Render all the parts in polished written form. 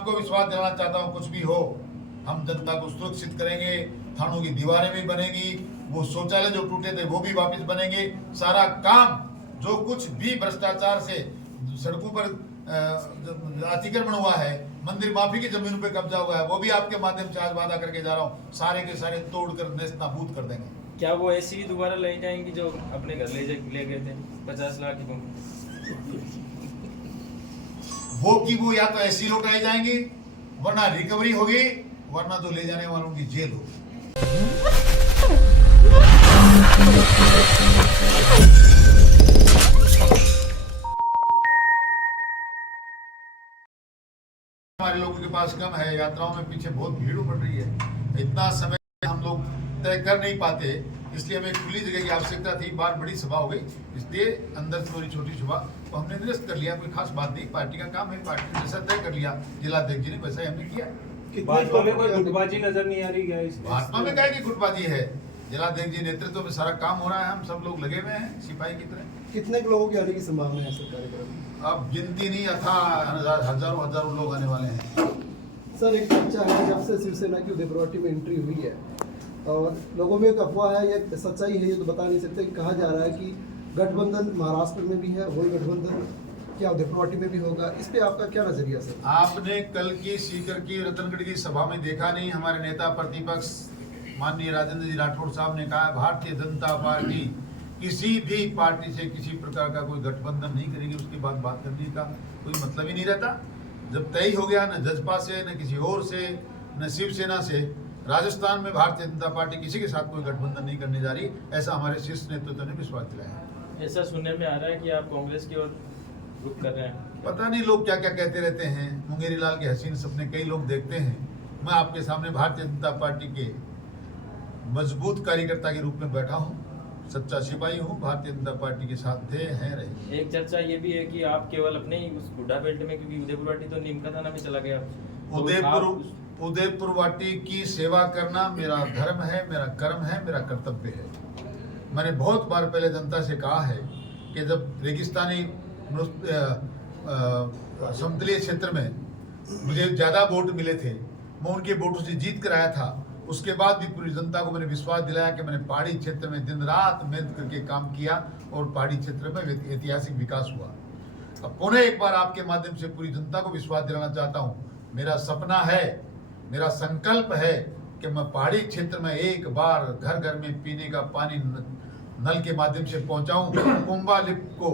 आपको विश्वास दिलाना चाहता हूँ, कुछ भी हो हम जनता को सुरक्षित करेंगे। थानों की दीवारें भी बनेगी, वो शौचालय जो टूटे थे वो भी वापस बनेंगे। सारा काम जो कुछ भी भ्रष्टाचार से सड़कों पर अतिक्रमण हुआ है, मंदिर माफी की जमीनों पे कब्जा हुआ है, वो भी आपके माध्यम से आज वादा करके जा रहा हूँ, सारे के सारे तोड़कर नेस्तनाबूद कर देंगे। क्या वो ऐसी दोबारा ले जाएंगी जो अपने घर ले गए थे 50 लाख की? वो या तो ऐसी लौटाई जाएंगी, वरना रिकवरी होगी, वरना तो ले जाने वालों की जेल होगी। हमारे लोगों के पास कम है, यात्राओं में पीछे बहुत भीड़ बढ़ रही है, इतना समय हम लोग तय कर नहीं पाते, इसलिए हमें खुली जगह की आवश्यकता थी। बार बड़ी सभा हो गई, इसलिए अंदर थोड़ी छोटी सभा तो हमने निरस्त कर लिया। कोई खास बात नहीं, पार्टी का काम है, पार्टी ने जैसा तय कर लिया जिलाध्यक्ष जी ने वैसा ही हमने किया। भाजपा में कोई गुटबाजी नजर नहीं आ रही है? भाजपा में क्या की गुटबाजी है, जिलाध्यक्ष जी नेतृत्व में सारा काम हो रहा है, हम सब लोग लगे हुए हैं सिपाही की तरह। कितने लोगों की आने की संभावना है सर कार्यक्रम? अब गिनती नहीं, अथा हजारों लोग आने वाले हैं। सर एक चर्चा है, जब से शिवसेना की उदयपुरवाटी में एंट्री हुई है और लोगों में एक अफवाह है, ये सच्चाई है ये तो बता नहीं सकते, कहा जा रहा है कि गठबंधन महाराष्ट्र में भी है, वही गठबंधन क्या उदयपुरवाटी में भी होगा, इस पे आपका क्या नजरिया सर? आपने कल की सीकर की रतनगढ़ की सभा में देखा नहीं, हमारे नेता प्रतिपक्ष माननीय राजेंद्र जी राठौड़ साहब ने कहा भारतीय जनता पार्टी किसी भी पार्टी से किसी प्रकार का कोई गठबंधन नहीं करेगी, उसके बाद बात करने का कोई मतलब ही नहीं रहता। जब तय हो गया, न जजपा से, न किसी और से, न शिवसेना से, राजस्थान में भारतीय जनता पार्टी किसी के साथ कोई गठबंधन नहीं करने जा रही, ऐसा हमारे शीर्ष नेतृत्व ने विश्वास दिलाया। ऐसा सुनने में आ रहा है कि आप कांग्रेस की ओर रुख कर रहे हैं। पता नहीं लोग क्या क्या कहते रहते हैं, मुंगेरी लाल के हसीन सपने कई लोग देखते हैं। मैं आपके सामने भारतीय जनता पार्टी के मजबूत कार्यकर्ता के रूप में बैठा हूँ, सच्चा सिपाही हूँ, भारतीय जनता पार्टी के साथ थे, हैं, रहे। एक चर्चा ये भी है कि आप केवल अपने ही उस गुड्डा बेल्ट में, क्योंकि उदयपुरवाटी तो नीमका थाना में चला गया, तो उदयपुरवाटी की सेवा करना मेरा धर्म है, मेरा कर्म है, मेरा कर्तव्य है। मैंने बहुत बार पहले जनता से कहा है कि जब रेगिस्तानी समतलीय क्षेत्र में मुझे ज़्यादा वोट मिले थे, मैं उनके वोटों से जीत कर आया था, उसके बाद भी पूरी जनता को मैंने विश्वास दिलाया कि मैंने पहाड़ी क्षेत्र में दिन रात मेहनत करके काम किया और पहाड़ी क्षेत्र में ऐतिहासिक विकास हुआ। अब पुनः एक बार आपके माध्यम से पूरी जनता को विश्वास दिलाना चाहता हूँ, मेरा सपना है, मेरा संकल्प है कि मैं पहाड़ी क्षेत्र में एक बार घर घर में पीने का पानी नल के माध्यम से पहुंचाऊं, कुंभा लिफ्ट को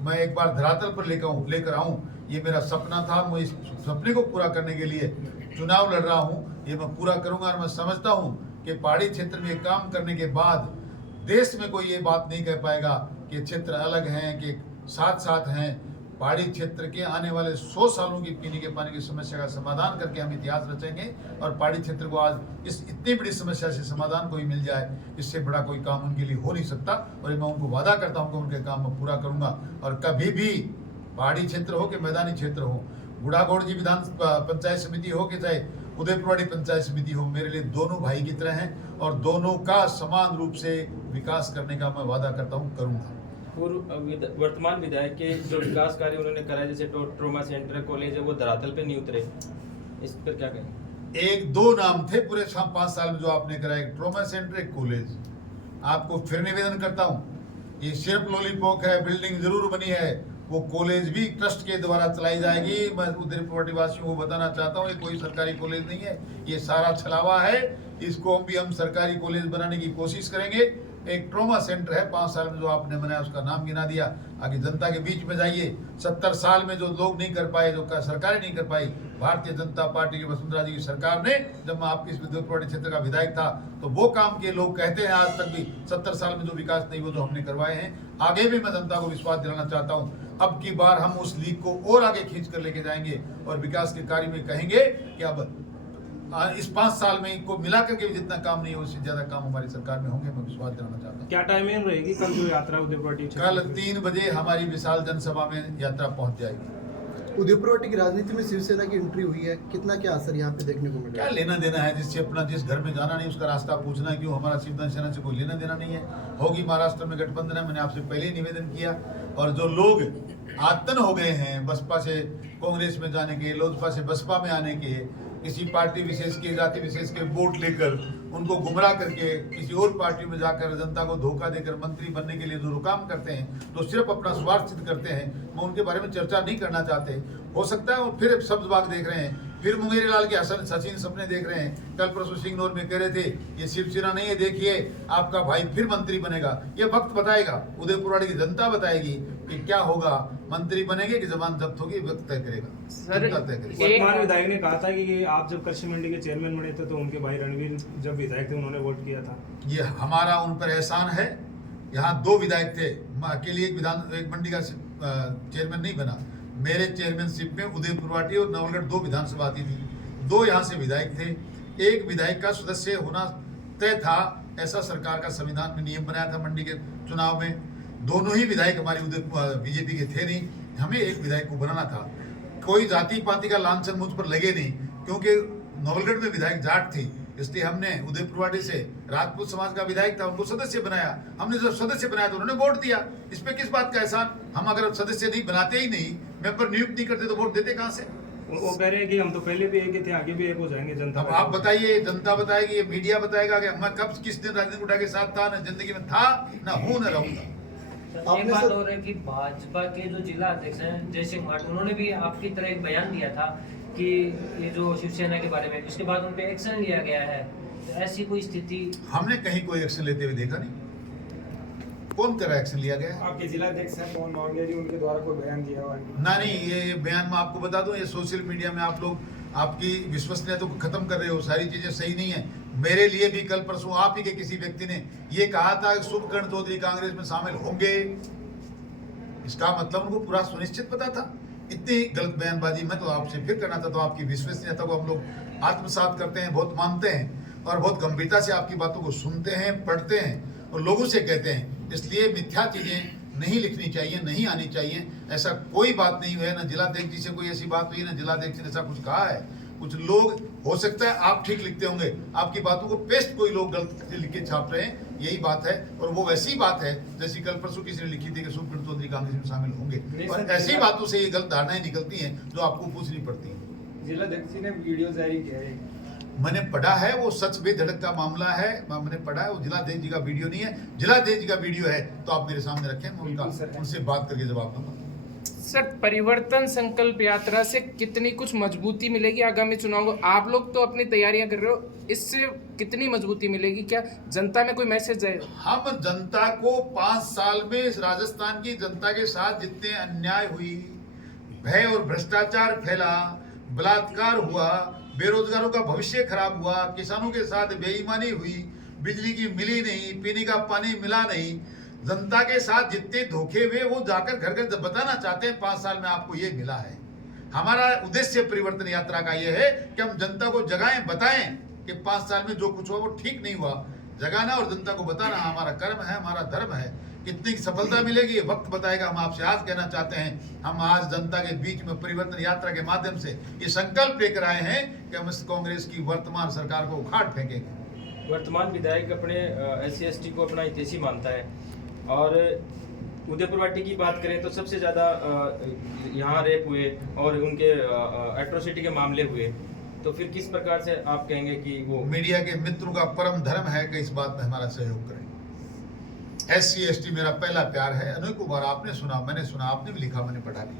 मैं एक बार धरातल पर लेकर आऊं। ये मेरा सपना था, मैं इस सपने को पूरा करने के लिए चुनाव लड़ रहा हूं, ये मैं पूरा करूंगा। और मैं समझता हूं कि पहाड़ी क्षेत्र में काम करने के बाद देश में कोई ये बात नहीं कह पाएगा कि क्षेत्र अलग हैं, कि साथ साथ हैं। पहाड़ी क्षेत्र के आने वाले 100 सालों की पीने के पानी की समस्या का समाधान करके हम इतिहास रचेंगे। और पहाड़ी क्षेत्र को आज इस इतनी बड़ी समस्या से समाधान कोई मिल जाए, इससे बड़ा कोई काम उनके लिए हो नहीं सकता। और मैं उनको वादा करता हूं कि उनके काम मैं पूरा करूंगा। और कभी भी पहाड़ी क्षेत्र हो कि मैदानी क्षेत्र हो, बुढ़ागौड़ जी विधान पंचायत समिति हो कि चाहे उदयपुरवाटी पंचायत समिति हो, मेरे लिए दोनों भाई की तरह हैं और दोनों का समान रूप से विकास करने का मैं वादा करता हूँ, करूँगा। वर्तमान विधायक के जो विकास कार्य उन्होंने कराया, जैसे ट्रोमा सेंटर, कॉलेज है, वो धरातल पे नहीं उतरे, इस पर क्या कहें? एक दो नाम थे पूरे 5 साल में जो आपने कराया, एक ट्रोमा सेंटर, एक कॉलेज। आपको फिर निवेदन करता हूँ, ये सिर्फ लॉलीपॉप है, बिल्डिंग जरूर बनी है, वो कॉलेज भी ट्रस्ट के द्वारा चलाई जाएगी। मैं उदयपुरवाटी वासियों को बताना चाहता हूँ, ये कोई सरकारी कॉलेज नहीं है, ये सारा छलावा है। इसको हम सरकारी कॉलेज बनाने की कोशिश करेंगे। एक ट्रोमा सेंटर है, 5 साल में जो आपने बनाया उसका नाम गिना दिया। आगे जनता के बीच में जाइए, 70 साल में जो लोग नहीं कर पाए, जो सरकारें नहीं कर पाई, भारतीय जनता पार्टी की वसुंधरा जी की सरकार ने, जब मैं आपके इस उदयपुरवाटी क्षेत्र का विधायक था, तो वो काम के लोग कहते हैं आज तक भी 70 साल में जो विकास नहीं वो जो हमने करवाए हैं। आगे भी मैं जनता को विश्वास दिलाना चाहता हूँ, अब की बार हम उस लीग को और आगे खींच कर लेके जाएंगे और विकास के कार्य में कहेंगे कि अब इस 5 साल में इनको मिला करके भी जितना काम नहीं है उससे ज्यादा काम हमारी सरकार में होंगे। मैं विश्वास दिलाना चाहता हूँ। क्या टाइमिंग रहेगी कल जो यात्रा उदयपुरवाटी? कल 3 बजे हमारी विशाल जनसभा में यात्रा पहुंच जाएगी। उदयपुरवाटी की राजनीति में शिवसेना की एंट्री हुई है, कितना क्या असर यहाँ पे देखने को मिल रहा क्या है? लेना देना है? जिससे अपना जिस घर में जाना नहीं उसका रास्ता पूछना क्यों? हमारा शिवसेना से कोई लेना देना नहीं है। होगी महाराष्ट्र में गठबंधन है, मैंने आपसे पहले ही निवेदन किया। और जो लोग आतन हो गए हैं बसपा से कांग्रेस में जाने के, लोजपा से बसपा में आने के, किसी पार्टी विशेष के, जाति विशेष के वोट लेकर उनको गुमराह करके किसी और पार्टी में जाकर जनता को धोखा देकर मंत्री बनने के लिए जो काम करते हैं, तो सिर्फ अपना स्वार्थ सिद्ध करते हैं, मैं उनके बारे में चर्चा नहीं करना चाहते। हो सकता है वो फिर शब्दबाग देख रहे हैं, फिर मुंगेरी लाल के हसन सचिन सपने देख रहे हैं। कल परसों सिंगनौर में कह रहे थे ये शिवसेना नहीं है, देखिए आपका भाई फिर मंत्री बनेगा। ये वक्त बताएगा, उदयपुरवाड़ी की जनता बताएगी कि क्या होगा, मंत्री बनेंगे कि जबान जब्त होगी, वक्त तय करेगा, जनता तय करेगी। वर्तमान विधायक ने कहा था कि आप जब कृषि मंडी के चेयरमैन बने थे तो उनके भाई रणवीर जब विधायक थे उन्होंने वोट किया था। ये हमारा उन पर एहसान है। यहाँ 2 विधायक थे, मैं अकेले एक मंडी का चेयरमैन नहीं बना। मेरे चेयरमैनशिप में उदयपुरवाटी और नवलगढ़ 2 विधानसभा आती थी, 2 यहाँ से विधायक थे। एक विधायक का सदस्य होना तय था, ऐसा सरकार का संविधान में नियम बनाया था। मंडी के चुनाव में दोनों ही विधायक हमारी बीजेपी के थे नहीं, हमें एक विधायक को बनाना था। कोई जाति पाति का लांछन मुझ पर लगे नहीं, क्योंकि नवलगढ़ में विधायक जाट थी, इसलिए हमने उदयपुरवाटी से राजपूत समाज का विधायक था, उनको सदस्य बनाया। हमने जब सदस्य बनाया तो उन्होंने वोट दिया। इस पे किस बात का एहसान? हम अगर सदस्य नहीं बनाते ही नहीं, मेंबर नियुक्त नहीं करते तो वोट देते कहाँ से? वो कह रहे हैं कि हम तो पहले भी एक ही थे, आगे भी एक हो जाएंगे। जनता अब आप बताइए, जनता बताएगी, ये मीडिया बताएगा कि मैं कब किस दिन राजनीति उठा के साथ था, ना जिंदगी में था, ना हूं, ना रहूंगा। एक बात और है कि भाजपा के जो जिला अध्यक्ष हैं जयसिंह माट, उन्होंने भी आपकी तरह एक बयान दिया था कि ये जो शिवसेना के बारे में, उसके बाद उन पे एक्शन लिया गया है। तो ऐसी कोई स्थिति हमने कहीं कोई एक्शन लेते हुए देखा नहीं। कौन कर एक्शन लिया गया? आपके जिला अध्यक्ष हैं पवन मांगे जी, उनके द्वारा कोई बयान दिया हुआ है? ना नहीं, ये बयान मैं आपको बता दूं, ये सोशल मीडिया में आप लोग आपकी विश्वसनीयता को खत्म कर रहे हो, सारी चीजें सही नहीं है। मेरे लिए भी कल परसों आप ही के किसी व्यक्ति ने ये कहा था कि शुभकर्ण चौधरी कांग्रेस में शामिल होंगे, इसका मतलब उनको पूरा सुनिश्चित पता था। इतनी गलत बयानबाजी मैं तो आपसे फिर करना था। तो आपकी विश्वसनीयता को हम लोग आत्मसात करते हैं, बहुत मानते हैं और बहुत गंभीरता से आपकी बातों को सुनते हैं, पढ़ते हैं और लोगों से कहते हैं। इसलिए मिथ्या चीजें नहीं लिखनी चाहिए, नहीं आनी चाहिए। ऐसा कोई बात नहीं है, ना जिलाध्यक्ष जी से कोई ऐसी बात हुई, ना जिलाध्यक्ष ने ऐसा कुछ कहा है। कुछ लोग, हो सकता है आप ठीक लिखते होंगे, आपकी बातों को पेस्ट कोई लोग गलत लिख के छाप रहे हैं, यही बात है। और वो वैसी बात है जैसी कल परसों किसी ने लिखी थी कि शुभकर्ण चौधरी कांग्रेस में शामिल होंगे, और ऐसी बातों से ये गलत धारणाएं निकलती हैं जो आपको पूछनी पड़ती हैं। जिलाध्यक्ष जी ने वीडियो जारी किया है, मैंने पढ़ा है, वो सच बेधड़क का मामला है, मैंने पढ़ा है। वो जिलाध्यक्ष जी का वीडियो नहीं है, जिलाध्यक्ष जी का वीडियो है तो आप मेरे सामने रखें, मैं उनका उनसे बात करके जवाब दूंगा। सर, परिवर्तन संकल्प यात्रा से कितनी कुछ मजबूती मिलेगी आगामी चुनाव? आप लोग तो अपनी तैयारियां कर रहे हो, इससे कितनी मजबूती मिलेगी? क्या जनता में कोई मैसेज है? हम जनता को 5 साल में इस राजस्थान की जनता के साथ जितने अन्याय हुई, भय और भ्रष्टाचार फैला, बलात्कार हुआ, बेरोजगारों का भविष्य खराब हुआ, किसानों के साथ बेईमानी हुई, बिजली की मिली नहीं, पीने का पानी मिला नहीं, जनता के साथ जितने धोखे हुए वो जाकर घर घर बताना चाहते हैं 5 साल में आपको ये मिला है। हमारा उद्देश्य परिवर्तन यात्रा का ये है कि हम जनता को जगाएं, बताएं कि 5 साल में जो कुछ हुआ वो ठीक नहीं हुआ। जगाना और जनता को बताना हमारा कर्म है, हमारा धर्म है। कितनी सफलता मिलेगी वक्त बताएगा। हम आपसे आज कहना चाहते हैं, हम आज जनता के बीच में परिवर्तन यात्रा के माध्यम से ये संकल्प लेकर आए हैं कि हम इस कांग्रेस की वर्तमान सरकार को उखाड़ फेंकेंगे। वर्तमान विधायक अपने SC/ST को अपना हितैषी मानता है, और उदयपुरवाटी की बात करें तो सबसे ज़्यादा यहाँ रेप हुए और उनके एट्रोसिटी के मामले हुए, तो फिर किस प्रकार से आप कहेंगे कि वो मीडिया के मित्रों का परम धर्म है कि इस बात में हमारा सहयोग करें। SC/ST मेरा पहला प्यार है। अनेकों बार आपने सुना, मैंने सुना, आपने भी लिखा, मैंने पढ़ा भी।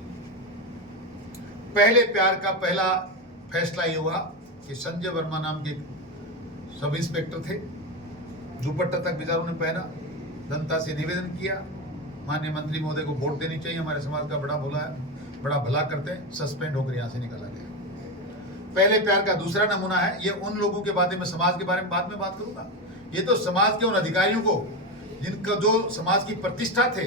पहले प्यार का पहला फैसला ये हुआ कि संजय वर्मा नाम के सब इंस्पेक्टर थे, दुपट्टा तक बेचारों ने पहना, जनता से निवेदन किया माननीय मंत्री महोदय को वोट देनी चाहिए, हमारे समाज का बड़ा भला करते हैं, सस्पेंड होकर यहाँ से निकाला गया। पहले प्यार का दूसरा नमूना है, ये उन लोगों के बारे में, समाज के बारे में बाद में बात करूंगा। ये तो समाज के उन अधिकारियों को जिनका जो समाज की प्रतिष्ठा थे,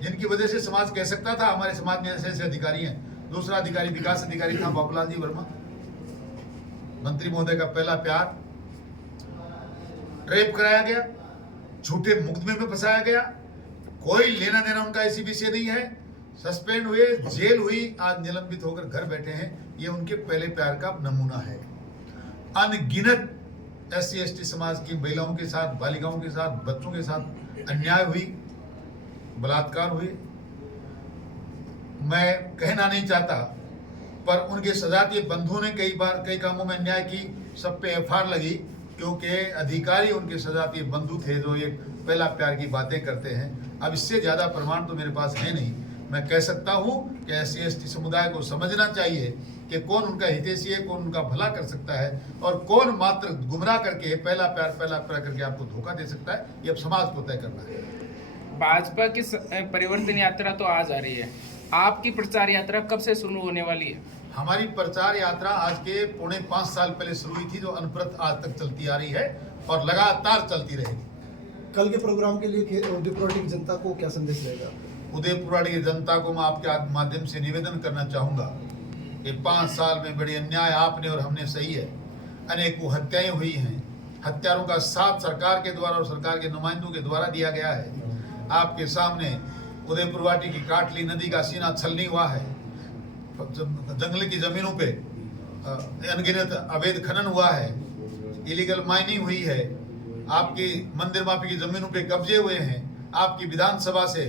जिनकी वजह से समाज कह सकता था हमारे समाज में ऐसे ऐसे अधिकारी हैं। दूसरा अधिकारी विकास अधिकारी था बाबूलाल जी वर्मा। मंत्री महोदय का पहला प्यार, रेप कराया गया, झूठे मुकदमे में फंसाया गया, कोई लेना देना उनका ऐसी विषय नहीं है। सस्पेंड हुए, जेल हुई, आज निलंबित होकर घर बैठे हैं। ये उनके पहले प्यार का नमूना है। अनगिनत SC/ST समाज की महिलाओं के साथ, बालिकाओं के साथ, बच्चों के साथ अन्याय हुई, बलात्कार हुए। मैं कहना नहीं चाहता, पर उनके सजातीय बंधुओं ने कई कामों में अन्याय की, सब पे FIR लगी, क्योंकि अधिकारी उनके सजातीय बंधु थे जो एक पहला प्यार की बातें करते हैं। अब इससे ज़्यादा प्रमाण तो मेरे पास है नहीं। मैं कह सकता हूँ कि SC/ST समुदाय को समझना चाहिए कि कौन उनका हितैषी है, कौन उनका भला कर सकता है, और कौन मात्र गुमराह करके पहला प्यार करके आपको धोखा दे सकता है। ये अब समाज को तय करना है। भाजपा की परिवर्तन यात्रा तो आज आ रही है, आपकी प्रचार यात्रा कब से शुरू होने वाली है? हमारी प्रचार यात्रा आज के 4.5 साल पहले शुरू हुई थी, जो अनवरत आज तक चलती आ रही है और लगातार चलती रहेगी। कल के प्रोग्राम के लिए उदयपुरवाटी की जनता को क्या संदेश रहेगा? उदयपुरवाटी की जनता को मैं आपके माध्यम से निवेदन करना चाहूँगा कि 5 साल में बड़े अन्याय आपने और हमने सही है। अनेकों हत्याएं हुई हैं। हत्यारों का साथ सरकार के द्वारा और सरकार के नुमाइंदों के द्वारा दिया गया है। आपके सामने उदयपुरवाटी की काटली नदी का सीना छलनी हुआ है। जंगल की जमीनों पे अनगिनत अवैध खनन हुआ है, इलीगल माइनिंग हुई है, आपकी मंदिर माफी की जमीनों पे कब्जे हुए हैं, आपकी विधानसभा से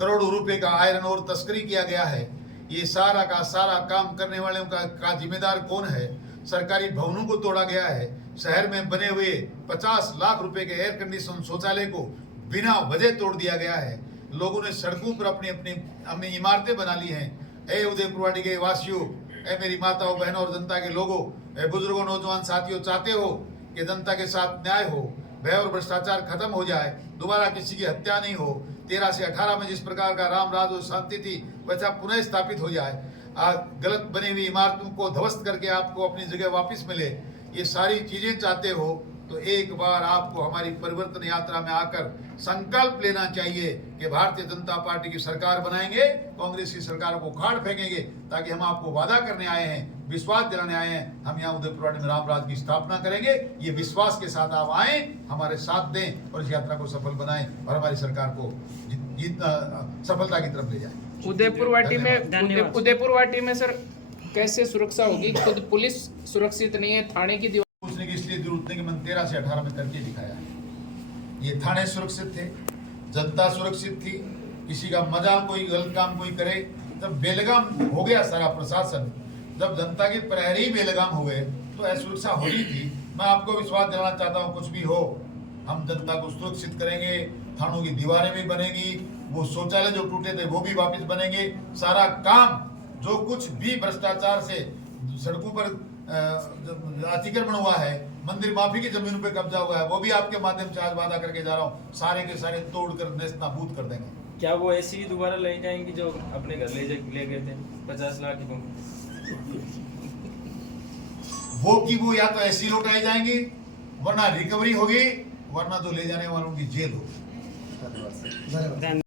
करोड़ों रुपए का आयरन और तस्करी किया गया है। ये सारा का सारा काम करने वालों का जिम्मेदार कौन है? सरकारी भवनों को तोड़ा गया है। शहर में बने हुए 50 लाख रुपए के एयर कंडीशन शौचालय को बिना वजह तोड़ दिया गया है। लोगों ने सड़कों पर अपनी इमारतें बना ली हैं। ए उदयपुरवाटी के वासियों, ए मेरी माताओं, बहनों और जनता के लोगों, ए बुजुर्गों, नौजवान साथियों, चाहते हो कि जनता के साथ न्याय हो, भय और भ्रष्टाचार खत्म हो जाए, दोबारा किसी की हत्या नहीं हो, 13 से 18 में जिस प्रकार का राम राज और शांति थी वैसा पुनः स्थापित हो जाए, गलत बनी हुई इमारतों को ध्वस्त करके आपको अपनी जगह वापस मिले, ये सारी चीजें चाहते हो तो एक बार आपको हमारी परिवर्तन यात्रा में आकर संकल्प लेना चाहिए कि भारतीय जनता पार्टी की सरकार बनाएंगे, कांग्रेस की सरकार को उखाड़ फेंकेंगे, ताकि हम आपको वादा करने आए हैं, विश्वास दिलाने आए हैं, हम यहाँ उदयपुरवाटी में रामराज की स्थापना करेंगे। ये विश्वास के साथ आप आए, हमारे साथ दें और इस यात्रा को सफल बनाएं और हमारी सरकार को सफलता की तरफ ले जाएं। उदयपुरवाटी में सर कैसे सुरक्षा होगी? खुद पुलिस सुरक्षित नहीं है, थाने की पूछने की इसलिए जरूरत नहीं कि मैंने 13 से 18 में करके दिखाया है। ये थाने सुरक्षित थे, जनता सुरक्षित थी। किसी का मजाक कोई गलत काम कोई करे, जब बेलगाम हो गया सारा प्रशासन, जब जनता के प्रहरी बेलगाम हो गए तो असुरक्षा हो रही थी। मैं आपको विश्वास दिलाना चाहता हूँ, कुछ भी हो हम जनता को सुरक्षित करेंगे। थानों की दीवारें भी बनेगी, वो शौचालय जो टूटे थे वो भी वापस बनेंगे। सारा काम जो कुछ भी भ्रष्टाचार से सड़कों पर अतिक्रमण हुआ है, मंदिर माफी की जमीनों पे कब्जा हुआ है, वो भी आपके माध्यम से आज वादा करके जा रहा हूँ, सारे के सारे तोड़कर नेस्तनाबूद कर देंगे। क्या वो ऐसी ही दोबारा ले जाएंगे जो अपने घर ले गए थे 50 लाख की? वो या तो ऐसी लौटाई जाएंगी, वरना रिकवरी होगी, वरना तो ले जाने वालों की जेल होगी। धन्यवाद।